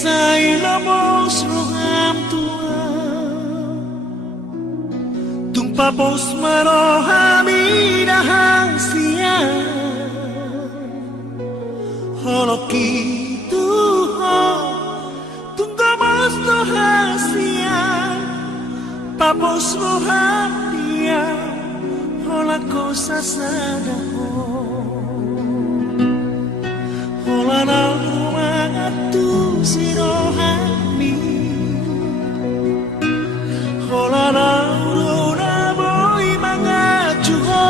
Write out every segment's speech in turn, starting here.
sai lamos rogam tua tung papos marohami rahasia holoki tuho tung gamos rahasia papos rohadia hola cosa sada hola na tu sirohami hola na urona boy mga juho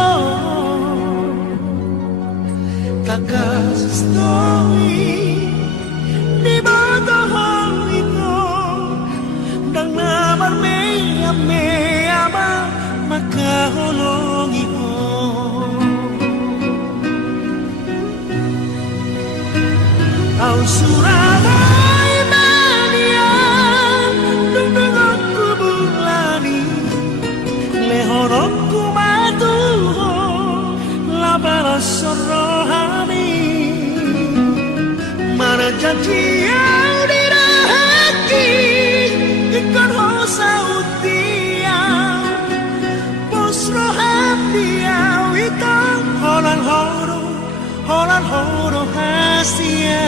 takas story di bawah ito dang naman may ama makahulong ito ang suramay manian dungdungan ku bulani lehorok ku matuho labaras rohani mana janji yang dirahaki ikon hosa utiang pos rohani awitang holan horo hasia